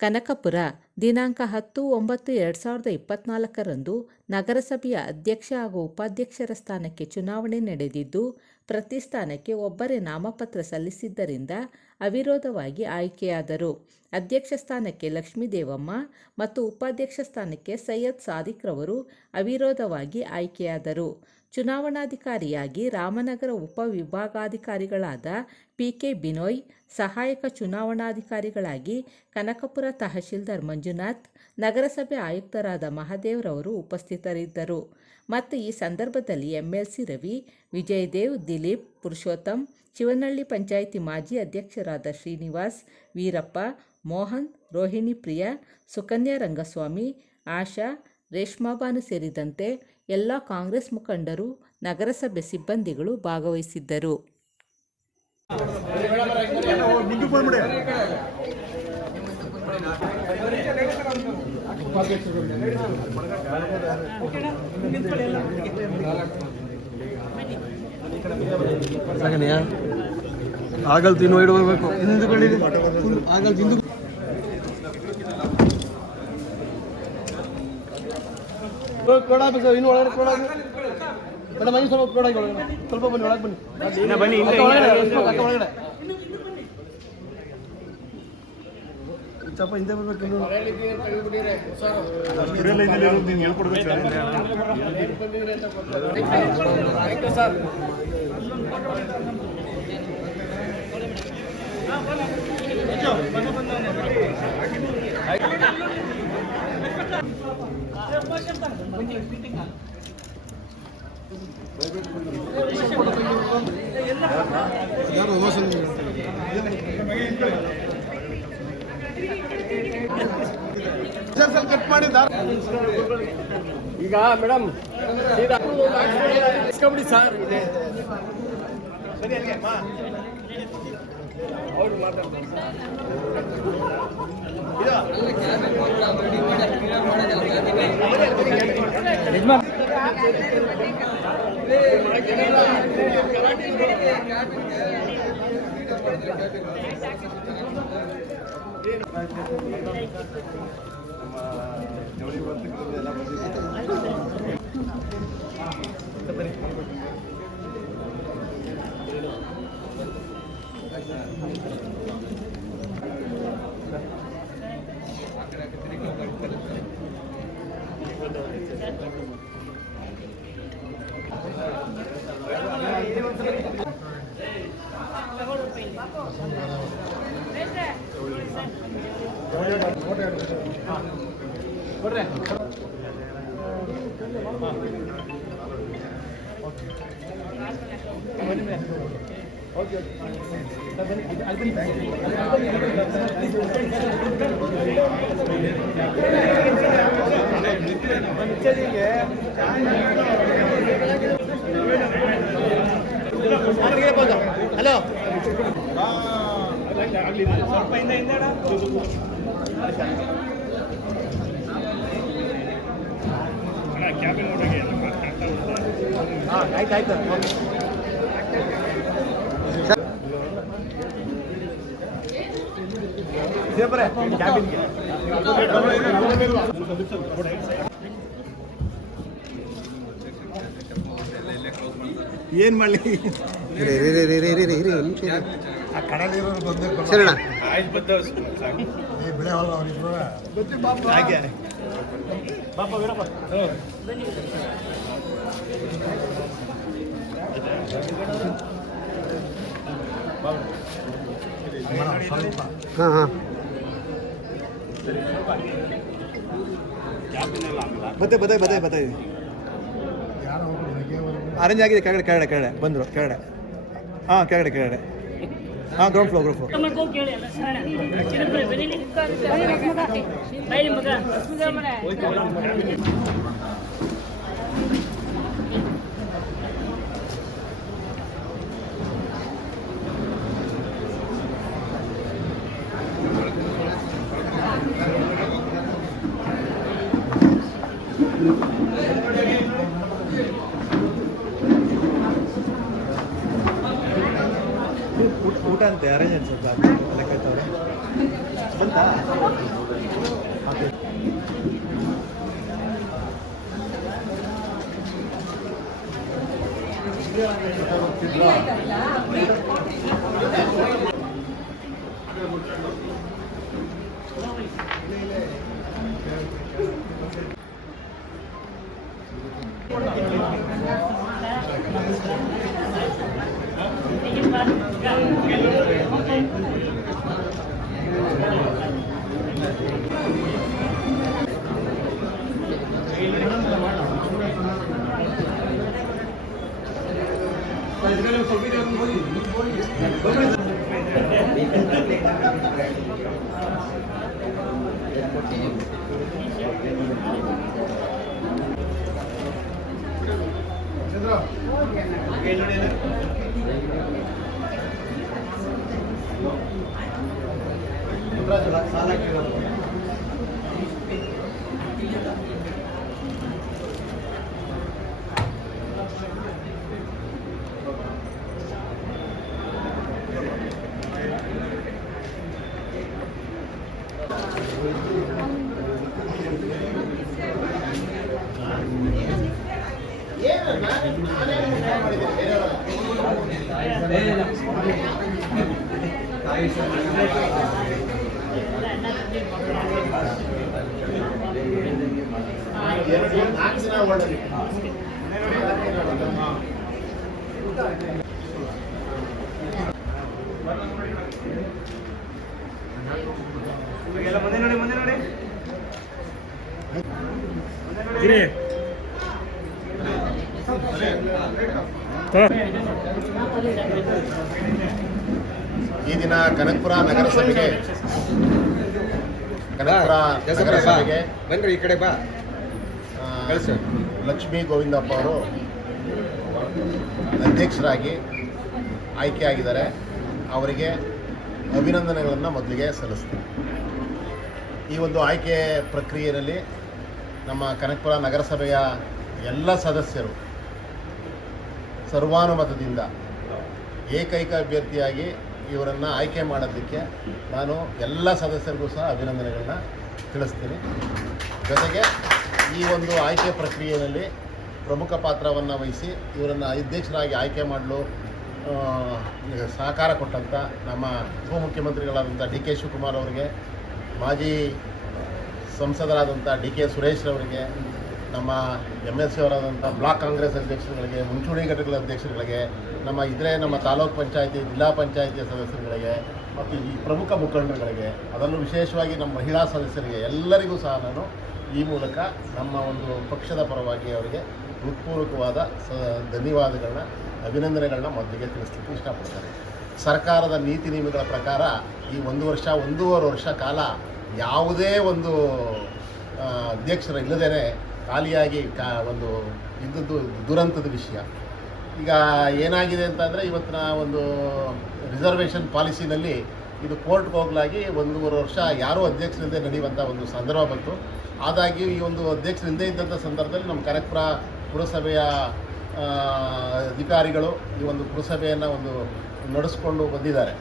ಕನಕಪುರ ದಿನಾಂಕ 10/9/2024 ನಗರಸಭೆಯ ಅಧ್ಯಕ್ಷ ಹಾಗೂ ಉಪಾಧ್ಯಕ್ಷರ ಸ್ಥಾನಕ್ಕೆ ಚುನಾವಣೆ ನಡೆದಿದ್ದು, ಪ್ರತಿ ಸ್ಥಾನಕ್ಕೆ ಒಬ್ಬರೇ ನಾಮಪತ್ರ ಸಲ್ಲಿಸಿದ್ದರಿಂದ ಅವಿರೋಧವಾಗಿ ಆಯ್ಕೆಯಾದರು. ಅಧ್ಯಕ್ಷ ಸ್ಥಾನಕ್ಕೆ ಲಕ್ಷ್ಮೀದೇವಮ್ಮ ಮತ್ತು ಉಪಾಧ್ಯಕ್ಷ ಸ್ಥಾನಕ್ಕೆ ಸೈಯದ್ ಸಾದಿಕ್ ರವರು ಅವಿರೋಧವಾಗಿ ಆಯ್ಕೆಯಾದರು. ಚುನಾವಣಾಧಿಕಾರಿಯಾಗಿ ರಾಮನಗರ ಉಪವಿಭಾಗಾಧಿಕಾರಿಗಳಾದ ಪಿಕೆ ಬಿನೋಯ್, ಸಹಾಯಕ ಚುನಾವಣಾಧಿಕಾರಿಗಳಾಗಿ ಕನಕಪುರ ತಹಶೀಲ್ದಾರ್ ಮಂಜುನಾಥ್, ನಗರಸಭೆ ಆಯುಕ್ತರಾದ ಮಹದೇವ್ ರವರು ಉಪಸ್ಥಿತರಿದ್ದರು. ಮತ್ತು ಈ ಸಂದರ್ಭದಲ್ಲಿ ಎಂಎಲ್ಸಿ ರವಿ, ವಿಜಯದೇವ್, ದಿಲೀಪ್, ಪುರುಷೋತ್ತಮ್, ಶಿವನಹಳ್ಳಿ ಪಂಚಾಯಿತಿ ಮಾಜಿ ಅಧ್ಯಕ್ಷರಾದ ಶ್ರೀನಿವಾಸ್, ವೀರಪ್ಪ, ಮೋಹನ್, ರೋಹಿಣಿ ಪ್ರಿಯಾ, ಸುಕನ್ಯಾ ರಂಗಸ್ವಾಮಿ, ಆಶಾ, ರೇಷ್ಮಾಬಾನು ಸೇರಿದಂತೆ ಎಲ್ಲ ಕಾಂಗ್ರೆಸ್ ಮುಖಂಡರು, ನಗರಸಭೆ ಸಿಬ್ಬಂದಿಗಳು ಭಾಗವಹಿಸಿದ್ದರು. ಆಗಲ್ ತಿನ್ನು ಇಡಬೇಕು ಆಗಲ್ ತಿಂದು ಇನ್ನು ಒಳಗಡೆ ಮೇಡಮ್ ಮನೆ ಸ್ವಲ್ಪ ಸ್ವಲ್ಪ ಬನ್ನಿ ಒಳಗೆ ಬನ್ನಿ ಒಳಗಡೆ ಚಪ್ಪ ಹಿಂದೆ ಬರ್ಬೇಕು. ಕಟ್ ಮಾಡಿ ಈಗ ಮೇಡಮ್ ಇಸ್ಕೊಂಬಿಡಿ ಸರ್ ಇದೆ ಅವರು ಮಾತಾಡ್ತಾರೆ. ಹಲೋ ಸ್ವಲ್ಪ ಹಿಂದೆ ಕ್ಯಾಬಿನ್ ಆಯ್ತಾಯ್ತು. ಏನ್ ಮಾಡಲಿ ಬತ್ತೆ ಅರೇಂಜ್ ಆಗಿದೆ. ಕೆಳಗಡೆ ಬಂದರು ಕೆಳಗಡೆ. ಹಾಂ ಕೆಳಗಡೆ ಹಾಂ ಗ್ರೌಂಡ್ ಫ್ಲೋರ್ ಊಟ ಅಂತೆ ಅರೇಂಜ್ ಸ್ವಲ್ಪ ಲೆಕ್ಕಾಚಾರ ಬಂತಾ ಓಕೆ ಮುಂದೆ ನೋಡಿ ಈ ದಿನ ಕನಕಪುರ ನಗರಸಭೆಗೆ ಬನ್ರಿ ಈ ಕಡೆ ಬಾ ಲಕ್ಷ್ಮೀ ಗೋವಿಂದಪ್ಪ ಅವರು ಅಧ್ಯಕ್ಷರಾಗಿ ಆಯ್ಕೆಯಾಗಿದ್ದಾರೆ. ಅವರಿಗೆ ಅಭಿನಂದನೆಗಳನ್ನು ಮೊದಲಿಗೆ ಸಲ್ಲಿಸ್ತೀನಿ. ಈ ಒಂದು ಆಯ್ಕೆ ಪ್ರಕ್ರಿಯೆಯಲ್ಲಿ ನಮ್ಮ ಕನಕಪುರ ನಗರಸಭೆಯ ಎಲ್ಲ ಸದಸ್ಯರು ಸರ್ವಾನುಮತದಿಂದ ಏಕೈಕ ಅಭ್ಯರ್ಥಿಯಾಗಿ ಇವರನ್ನು ಆಯ್ಕೆ ಮಾಡೋದಕ್ಕೆ ನಾನು ಎಲ್ಲ ಸದಸ್ಯರಿಗೂ ಸಹ ಅಭಿನಂದನೆಗಳನ್ನ ತಿಳಿಸ್ತೀನಿ. ಜೊತೆಗೆ ಈ ಒಂದು ಆಯ್ಕೆ ಪ್ರಕ್ರಿಯೆಯಲ್ಲಿ ಪ್ರಮುಖ ಪಾತ್ರವನ್ನು ವಹಿಸಿ ಇವರನ್ನು ಅಧ್ಯಕ್ಷರಾಗಿ ಆಯ್ಕೆ ಮಾಡಲು ಸಹಕಾರ ಕೊಟ್ಟಂಥ ನಮ್ಮ ಉಪಮುಖ್ಯಮಂತ್ರಿಗಳಾದಂಥ ಡಿ ಕೆ ಶಿವಕುಮಾರ್ ಅವರಿಗೆ, ಮಾಜಿ ಸಂಸದರಾದಂಥ ಡಿ ಕೆ ಸುರೇಶ್ ಅವರಿಗೆ, ನಮ್ಮ MLC ಅವರಾದಂಥ ಬ್ಲಾಕ್ ಕಾಂಗ್ರೆಸ್ ಅಧ್ಯಕ್ಷರುಗಳಿಗೆ, ಮುಂಚೂಣಿ ಘಟಕಗಳ ಅಧ್ಯಕ್ಷರುಗಳಿಗೆ, ನಮ್ಮ ತಾಲೂಕು ಪಂಚಾಯತಿ, ಜಿಲ್ಲಾ ಪಂಚಾಯತಿಯ ಸದಸ್ಯರುಗಳಿಗೆ ಮತ್ತು ಈ ಪ್ರಮುಖ ಮುಖಂಡರುಗಳಿಗೆ, ಅದರಲ್ಲೂ ವಿಶೇಷವಾಗಿ ನಮ್ಮ ಮಹಿಳಾ ಸದಸ್ಯರಿಗೆ ಎಲ್ಲರಿಗೂ ಸಹ ನಾನು ಈ ಮೂಲಕ ನಮ್ಮ ಒಂದು ಪಕ್ಷದ ಪರವಾಗಿ ಅವರಿಗೆ ಹೃತ್ಪೂರ್ವಕವಾದ ಧನ್ಯವಾದಗಳನ್ನ, ಅಭಿನಂದನೆಗಳನ್ನ ಮೊದಲಿಗೆ ತಿಳಿಸ್ಲಿಕ್ಕೆ ಇಷ್ಟಪಡ್ತಾರೆ. ಸರ್ಕಾರದ ನೀತಿ ನಿಯಮಗಳ ಪ್ರಕಾರ ಈ 1.5 ವರ್ಷ ಕಾಲ ಯಾವುದೇ ಒಂದು ಅಧ್ಯಕ್ಷರು ಇಲ್ಲದೇ ಖಾಲಿಯಾಗಿ ಒಂದು ಇದ್ದದ್ದು ದುರಂತದ ವಿಷಯ. ಈಗ ಏನಾಗಿದೆ ಅಂತಂದರೆ ಇವತ್ತಿನ ಒಂದು ರಿಸರ್ವೇಷನ್ ಪಾಲಿಸಿನಲ್ಲಿ ಇದು ಕೋರ್ಟ್ಗೆ ಹೋಗಲಾಗಿ 1.5 ವರ್ಷ ಯಾರೂ ಅಧ್ಯಕ್ಷರಿಲ್ಲದೆ ನಡೆಯುವಂಥ ಒಂದು ಸಂದರ್ಭ ಬಂತು. ಆದಾಗ್ಯೂ ಈ ಒಂದು ಅಧ್ಯಕ್ಷರಿಲ್ಲದೆ ಇದ್ದಂಥ ಸಂದರ್ಭದಲ್ಲಿ ನಮ್ಮ ಕನಕಪುರ ಪುರಸಭೆಯ ಅಧಿಕಾರಿಗಳು ಈ ಒಂದು ಪುರಸಭೆಯನ್ನು ಒಂದು ನಡೆಸ್ಕೊಂಡು ಬಂದಿದ್ದಾರೆ.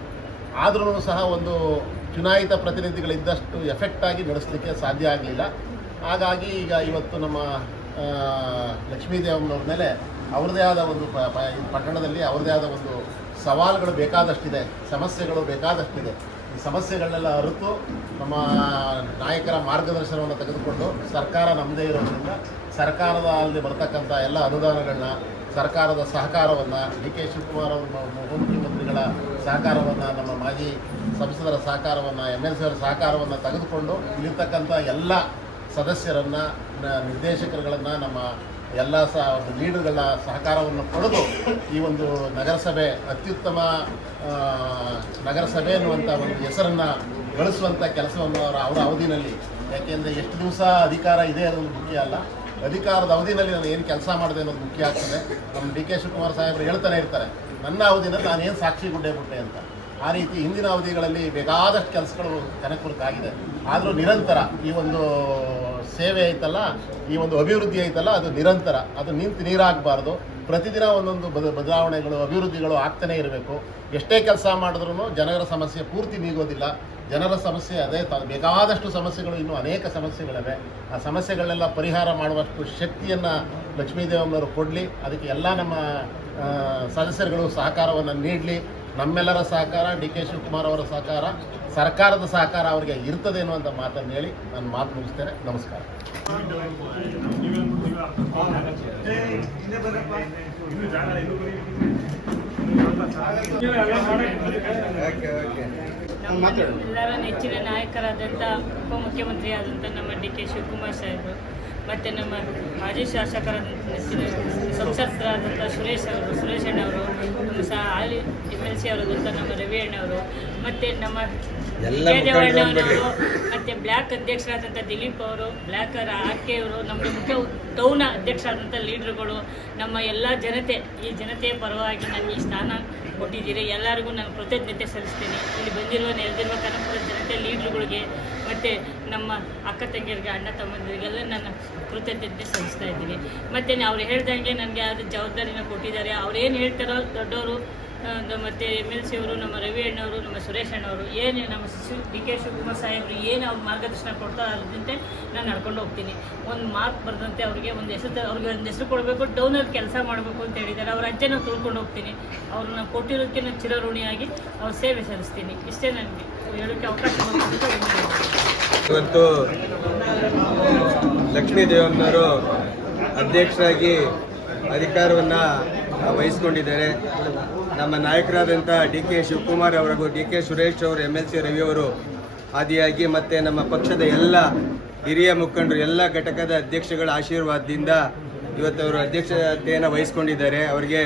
ಆದ್ರೂ ಸಹ ಒಂದು ಚುನಾಯಿತ ಪ್ರತಿನಿಧಿಗಳಿದ್ದಷ್ಟು ಎಫೆಕ್ಟಾಗಿ ನಡೆಸಲಿಕ್ಕೆ ಸಾಧ್ಯ ಆಗಲಿಲ್ಲ. ಹಾಗಾಗಿ ಈಗ ಇವತ್ತು ನಮ್ಮ ಲಕ್ಷ್ಮೀದೇವಮ್ಮನವ್ರ ಮೇಲೆ ಅವ್ರದ್ದೇ ಆದ ಒಂದು ಪಟ್ಟಣದಲ್ಲಿ ಅವ್ರದ್ದೇ ಆದ ಒಂದು ಸವಾಲುಗಳು ಬೇಕಾದಷ್ಟಿದೆ, ಸಮಸ್ಯೆಗಳು ಬೇಕಾದಷ್ಟಿದೆ. ಈ ಸಮಸ್ಯೆಗಳನ್ನೆಲ್ಲ ಅರಿತು ನಮ್ಮ ನಾಯಕರ ಮಾರ್ಗದರ್ಶನವನ್ನು ತೆಗೆದುಕೊಂಡು ಸರ್ಕಾರ ನಮ್ಮದೇ ಇರೋದ್ರಿಂದ ಸರ್ಕಾರದ ಅಲ್ಲಿ ಬರ್ತಕ್ಕಂಥ ಎಲ್ಲ ಅನುದಾನಗಳನ್ನ, ಸರ್ಕಾರದ ಸಹಕಾರವನ್ನು, ಡಿ ಕೆ ಶಿವಕುಮಾರ್ ಅವರ ಉಪಮುಖ್ಯಮಂತ್ರಿಗಳ ಸಹಕಾರವನ್ನು, ನಮ್ಮ ಮಾಜಿ ಸಂಸದರ ಸಹಕಾರವನ್ನು, MLC ಅವರ ಸಹಕಾರವನ್ನು ತೆಗೆದುಕೊಂಡು ಇಲ್ಲಿರ್ತಕ್ಕಂಥ ಎಲ್ಲ ಸದಸ್ಯರನ್ನು, ನಿರ್ದೇಶಕರುಗಳನ್ನು, ನಮ್ಮ ಎಲ್ಲ ಲೀಡರ್ಗಳ ಸಹಕಾರವನ್ನು ಪಡೆದು ಈ ಒಂದು ನಗರಸಭೆ ಅತ್ಯುತ್ತಮ ನಗರಸಭೆ ಅನ್ನುವಂಥ ಒಂದು ಹೆಸರನ್ನು ಗಳಿಸುವಂಥ ಕೆಲಸವನ್ನು ಅವರ ಅವಧಿನಲ್ಲಿ, ಯಾಕೆಂದರೆ ಎಷ್ಟು ದಿವಸ ಅಧಿಕಾರ ಇದೆ ಅನ್ನೋದು ಮುಖ್ಯ ಅಲ್ಲ, ಅಧಿಕಾರದ ಅವಧಿನಲ್ಲಿ ನಾನು ಏನು ಕೆಲಸ ಮಾಡಿದೆ ಅನ್ನೋದು ಮುಖ್ಯ ಆಗ್ತದೆ. ನಮ್ಮ ಡಿ ಕೆ ಶಿವಕುಮಾರ್ ಸಾಹೇಬರು ಹೇಳ್ತಾನೆ ಇರ್ತಾರೆ, ನನ್ನ ಅವಧಿನಲ್ಲಿ ನಾನೇನು ಸಾಕ್ಷಿ ಗುಡ್ಡೆ ಬಿಟ್ಟೆ ಅಂತ. ಆ ರೀತಿ ಹಿಂದಿನ ಅವಧಿಗಳಲ್ಲಿ ಬೇಕಾದಷ್ಟು ಕೆಲಸಗಳು ಕನಕಪುರಕ್ಕಾಗಿದೆ. ಆದರೂ ನಿರಂತರ ಈ ಒಂದು ಸೇವೆ ಐತಲ್ಲ, ಈ ಒಂದು ಅಭಿವೃದ್ಧಿ ಐತಲ್ಲ, ಅದು ನಿರಂತರ, ಅದು ನಿಂತು ನೀರಾಗಬಾರ್ದು. ಪ್ರತಿದಿನ ಒಂದೊಂದು ಬದಲಾವಣೆಗಳು, ಅಭಿವೃದ್ಧಿಗಳು ಆಗ್ತಾನೇ ಇರಬೇಕು. ಎಷ್ಟೇ ಕೆಲಸ ಮಾಡಿದ್ರೂ ಜನರ ಸಮಸ್ಯೆ ಪೂರ್ತಿ ನೀಗೋದಿಲ್ಲ. ಜನರ ಸಮಸ್ಯೆ ಅದೇ, ಬೇಕಾದಷ್ಟು ಸಮಸ್ಯೆಗಳು, ಇನ್ನೂ ಅನೇಕ ಸಮಸ್ಯೆಗಳಿವೆ. ಆ ಸಮಸ್ಯೆಗಳೆಲ್ಲ ಪರಿಹಾರ ಮಾಡುವಷ್ಟು ಶಕ್ತಿಯನ್ನು ಲಕ್ಷ್ಮೀದೇವಮ್ಮನವರು ಕೊಡಲಿ. ಅದಕ್ಕೆ ಎಲ್ಲ ನಮ್ಮ ಸದಸ್ಯರುಗಳು ಸಹಕಾರವನ್ನು ನೀಡಲಿ. ನಮ್ಮೆಲ್ಲರ ಸಹಕಾರ, ಡಿ ಕೆ ಶಿವಕುಮಾರ್ ಅವರ ಸಹಕಾರ, ಸರ್ಕಾರದ ಸಹಕಾರ ಅವರಿಗೆ ಇರ್ತದೆ ಅನ್ನುವಂಥ ಮಾತನ್ನು ಹೇಳಿ ನಾನು ಮಾತು ಮುಗಿಸ್ತೇನೆ. ನಮಸ್ಕಾರ. ಎಲ್ಲರ ನೆಚ್ಚಿನ ನಾಯಕರಾದಂಥ ಉಪಮುಖ್ಯಮಂತ್ರಿಯಾದಂಥ ನಮ್ಮ ಡಿ ಕೆ ಶಿವಕುಮಾರ್ ಸಾಹೇಬರು ಮತ್ತು ನಮ್ಮ ಮಾಜಿ ಶಾಸಕರಾದಂಥ ಸಂಸದರಾದಂಥ ಸುರೇಶ್ ಅಣ್ಣವರು, ನಮ್ಮ ಹಾಲಿ MLC ಅವರಾದಂಥ ನಮ್ಮ ರವಿ ಅಣ್ಣವರು, ಮತ್ತು ನಮ್ಮ ದೇವಣ್ಣವರು, ಮತ್ತು ಬ್ಲ್ಯಾಕ್ ಅಧ್ಯಕ್ಷರಾದಂಥ ದಿಲೀಪ್ ಅವರು, ಬ್ಲ್ಯಾಕ್ RK ಅವರು, ನಮ್ಮ ಮುಖ್ಯ ಟೌನ್ ಅಧ್ಯಕ್ಷರಾದಂಥ ಲೀಡ್ರುಗಳು, ನಮ್ಮ ಎಲ್ಲ ಜನತೆ, ಈ ಜನತೆಯ ಪರವಾಗಿ ನನಗೆ ಈ ಸ್ಥಾನ ಕೊಟ್ಟಿದ್ದೀರಿ. ಎಲ್ಲರಿಗೂ ನಾನು ಕೃತಜ್ಞತೆ ಸಲ್ಲಿಸ್ತೀನಿ. ಇಲ್ಲಿ ನೆರೆದಿರುವ ಕನಕಪುರ ಜನತೆ ಲೀಡ್ರುಗಳಿಗೆ ಮತ್ತು ನಮ್ಮ ಅಕ್ಕ ತಂಗಿಯರಿಗೆ, ಅಣ್ಣ ತಮ್ಮಂದಿರಿಗೆಲ್ಲ ನನ್ನ ಕೃತಜ್ಞತೆ ಸಲ್ಲಿಸ್ತಾ ಇದ್ದೀನಿ. ಮತ್ತು ಅವ್ರು ಹೇಳ್ದಂಗೆ ನನಗೆ ಅದು ಜವಾಬ್ದಾರಿನ ಕೊಟ್ಟಿದ್ದಾರೆ. ಅವ್ರೇನು ಹೇಳ್ತಾರೋ ದೊಡ್ಡವರು, ಮತ್ತು MLC ಅವರು, ನಮ್ಮ ರವಿ ಅಣ್ಣವರು, ನಮ್ಮ ಸುರೇಶ್ ಅಣ್ಣವರು, ಏನು ನಮ್ಮ ಡಿ ಕೆ ಶಿವಕುಮಾರ್ ಸಾಹೇಬರು ಏನು ಅವ್ರ ಮಾರ್ಗದರ್ಶನ ಕೊಡ್ತಾರೋ ಅದರಂತೆ ನಾನು ನಡ್ಕೊಂಡು ಹೋಗ್ತೀನಿ. ಒಂದು ಮಾರ್ಕ್ ಬರೆದಂತೆ ಅವ್ರಿಗೆ ಒಂದು ಹೆಸರು ಕೊಡಬೇಕು, ಡೌನಲ್ಲಿ ಕೆಲಸ ಮಾಡಬೇಕು ಅಂತ ಹೇಳಿದ್ದಾರೆ. ಅವ್ರ ಅಜ್ಜೆ ನಾವು ತಿಳ್ಕೊಂಡು ಹೋಗ್ತೀನಿ. ಅವ್ರನ್ನ ಕೊಟ್ಟಿರೋದಕ್ಕೆ ನಾನು ಚಿರಋಣಿಯಾಗಿ ಅವ್ರ ಸೇವೆ ಸಲ್ಲಿಸ್ತೀನಿ. ಇಷ್ಟೇ ನನಗೆ ಹೇಳೋಕ್ಕೆ ಅವಕಾಶ ಇವತ್ತು ಲಕ್ಷ್ಮೀದೇವಮ್ಮನವರು ಅಧ್ಯಕ್ಷರಾಗಿ ಅಧಿಕಾರವನ್ನು ವಹಿಸ್ಕೊಂಡಿದ್ದಾರೆ. ನಮ್ಮ ನಾಯಕರಾದಂಥ ಡಿ ಕೆ ಶಿವಕುಮಾರ್ ಅವರಿಗೂ, ಡಿ ಕೆ ಸುರೇಶ್ ಅವರು, MLC ರವಿಯವರು ಆದಿಯಾಗಿ, ಮತ್ತು ನಮ್ಮ ಪಕ್ಷದ ಎಲ್ಲ ಹಿರಿಯ ಮುಖಂಡರು, ಎಲ್ಲ ಘಟಕದ ಅಧ್ಯಕ್ಷಗಳ ಆಶೀರ್ವಾದದಿಂದ ಇವತ್ತು ಅವರು ಅಧ್ಯಕ್ಷತೆಯನ್ನು ವಹಿಸ್ಕೊಂಡಿದ್ದಾರೆ. ಅವರಿಗೆ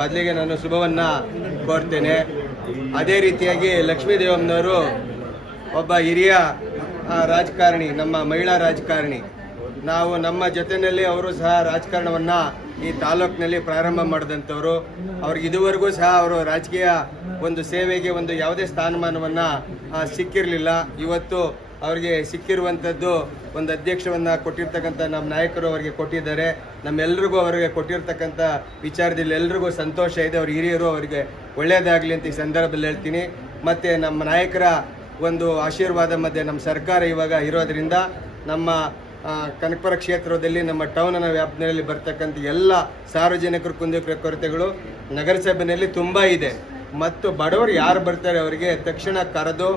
ಮೊದಲಿಗೆ ನಾನು ಶುಭವನ್ನು ಕೋರ್ತೇನೆ. ಅದೇ ರೀತಿಯಾಗಿ ಲಕ್ಷ್ಮೀದೇವಮ್ಮನವರು ಒಬ್ಬ ಹಿರಿಯ ರಾಜಕಾರಣಿ, ನಮ್ಮ ಮಹಿಳಾ ರಾಜಕಾರಣಿ. ನಾವು ನಮ್ಮ ಜೊತೆಯಲ್ಲಿ ಅವರು ಸಹ ರಾಜಕಾರಣವನ್ನು ಈ ತಾಲೂಕಿನಲ್ಲಿ ಪ್ರಾರಂಭ ಮಾಡಿದಂಥವ್ರು. ಅವ್ರಿಗೆ ಇದುವರೆಗೂ ಸಹ ಅವರು ರಾಜಕೀಯ ಒಂದು ಸೇವೆಗೆ ಒಂದು ಯಾವುದೇ ಸ್ಥಾನಮಾನವನ್ನು ಸಿಕ್ಕಿರಲಿಲ್ಲ. ಇವತ್ತು ಅವರಿಗೆ ಸಿಕ್ಕಿರುವಂಥದ್ದು ಒಂದು ಅಧ್ಯಕ್ಷವನ್ನು ಕೊಟ್ಟಿರ್ತಕ್ಕಂಥ ನಮ್ಮ ನಾಯಕರು ಅವರಿಗೆ ಕೊಟ್ಟಿದ್ದಾರೆ. ನಮ್ಮೆಲ್ಲರಿಗೂ ಅವರಿಗೆ ಕೊಟ್ಟಿರ್ತಕ್ಕಂಥ ವಿಚಾರದಲ್ಲಿ ಎಲ್ರಿಗೂ ಸಂತೋಷ ಇದೆ. ಅವ್ರ ಹಿರಿಯರು ಅವರಿಗೆ ಒಳ್ಳೆಯದಾಗಲಿ ಅಂತ ಈ ಸಂದರ್ಭದಲ್ಲಿ ಹೇಳ್ತೀನಿ. ಮತ್ತು ನಮ್ಮ ನಾಯಕರ ಒಂದು ಆಶೀರ್ವಾದ ಮಧ್ಯೆ ನಮ್ಮ ಸರ್ಕಾರ ಇವಾಗ ಇರೋದರಿಂದ ನಮ್ಮ ಕನಕಪುರ ಕ್ಷೇತ್ರದಲ್ಲಿ, ನಮ್ಮ ಟೌನ್ನ ವ್ಯಾಪ್ತಿಯಲ್ಲಿ ಬರ್ತಕ್ಕಂಥ ಎಲ್ಲ ಸಾರ್ವಜನಿಕರ ಕುಂದುಕೊರತೆಗಳು ನಗರಸಭೆಯಲ್ಲಿ ತುಂಬ ಇದೆ. ಮತ್ತು ಬಡವರು ಯಾರು ಬರ್ತಾರೆ ಅವರಿಗೆ ತಕ್ಷಣ ಕರೆದು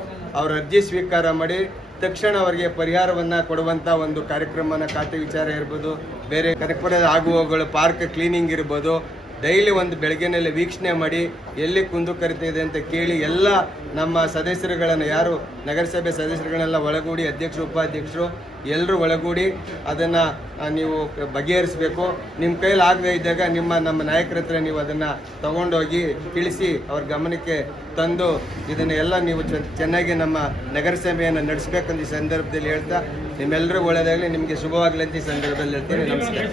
ಅವ್ರ ಅರ್ಜಿ ಸ್ವೀಕಾರ ಮಾಡಿ ತಕ್ಷಣ ಅವರಿಗೆ ಪರಿಹಾರವನ್ನು ಕೊಡುವಂಥ ಒಂದು ಕಾರ್ಯಕ್ರಮನ ಖಾತೆ ವಿಚಾರ ಇರ್ಬೋದು, ಬೇರೆ ಕನಕಪುರದ ಆಗುವಗಳು, ಪಾರ್ಕ್ ಕ್ಲೀನಿಂಗ್ ಇರ್ಬೋದು, ಡೈಲಿ ಒಂದು ಬೆಳಗ್ಗೆನಲ್ಲಿ ವೀಕ್ಷಣೆ ಮಾಡಿ ಎಲ್ಲಿ ಕುಂದುಕೊರತೆ ಇದೆ ಅಂತ ಕೇಳಿ ಎಲ್ಲ ನಮ್ಮ ಸದಸ್ಯರುಗಳನ್ನು, ಯಾರು ನಗರಸಭೆ ಸದಸ್ಯರುಗಳನ್ನೆಲ್ಲ ಒಳಗೂಡಿ, ಅಧ್ಯಕ್ಷರು ಉಪಾಧ್ಯಕ್ಷರು ಎಲ್ಲರೂ ಒಳಗೂಡಿ ಅದನ್ನು ನೀವು ಬಗೆಹರಿಸಬೇಕು. ನಿಮ್ಮ ಕೈಲಿ ಆಗದೇ ಇದ್ದಾಗ ನಮ್ಮ ನಾಯಕರ ಹತ್ರ ನೀವು ಅದನ್ನು ತಗೊಂಡೋಗಿ ತಿಳಿಸಿ ಅವ್ರ ಗಮನಕ್ಕೆ ತಂದು ಇದನ್ನು ಎಲ್ಲ ನೀವು ಚೆನ್ನಾಗಿ ನಮ್ಮ ನಗರಸಭೆಯನ್ನು ನಡೆಸಬೇಕಂತ ಈ ಸಂದರ್ಭದಲ್ಲಿ ಹೇಳ್ತಾ, ನಿಮ್ಮೆಲ್ಲರೂ ಒಳ್ಳೆಯದಾಗಲಿ, ನಿಮಗೆ ಶುಭವಾಗಲಿ ಅಂತ ಈ ಸಂದರ್ಭದಲ್ಲಿ ಹೇಳ್ತೀನಿ. ನಮಸ್ಕಾರ.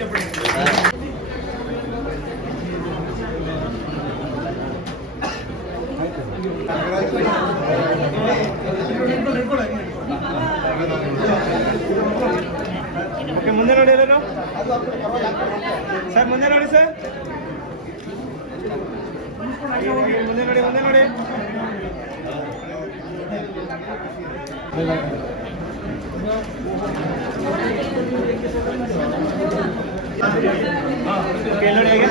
ಓಕೆ, ಮುಂದೆ ನೋಡಿ ಎಲ್ಲರೂ ಸರ್, ಮುಂದೆ ನೋಡಿ ಸರ್, ಮುಂದೆ ನೋಡಿ, ಮುಂದೆ ನೋಡಿ. ನೋಡಿ ಹೇಗೆ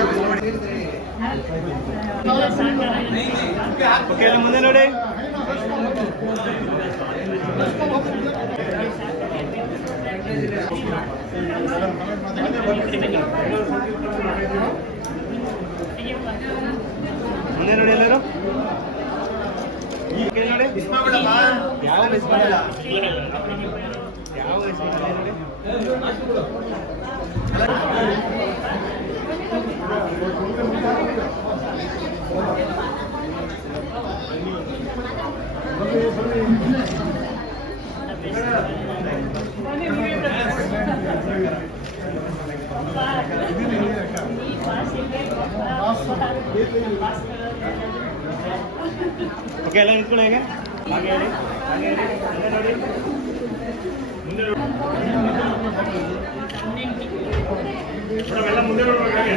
ಓಕೆ, ಎಲ್ಲ ಮುಂದೆ ನೋಡಿ. ಮುಂದೆ ನೋಡಿ ಎಲ್ಲರೂ. ನೋಡಿ, ಯಾವ ಮಿಸ್ ಮಾಡಲ್ಲ, ಯಾವ ಮಿಸ್ ಮಾಡಲ್ಲ ನೋಡಿ. ಓಕೆ ಎಲ್ಲ ನಿಂತ್ಕೊಳ್ಳಿ ಹೇಗೆ ಹಾಗೆ ಹೇಳಿ ಹಾಗೆ ಹೇಳಿ ಮುಂದೆ ನೋಡಿ ಮುಂದೆ ಮೇಡಮ್ ಎಲ್ಲ ಮುಂದೆ ನೋಡ್ಬೇಕು ಹಾಗೆ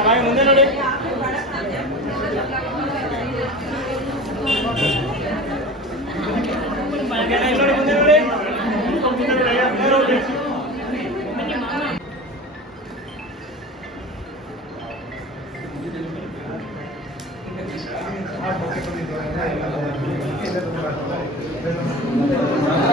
ಹಾಗೆ ಮುಂದೆ ನೋಡಿ ಮುಂದೆ ನೋಡಿ Gracias.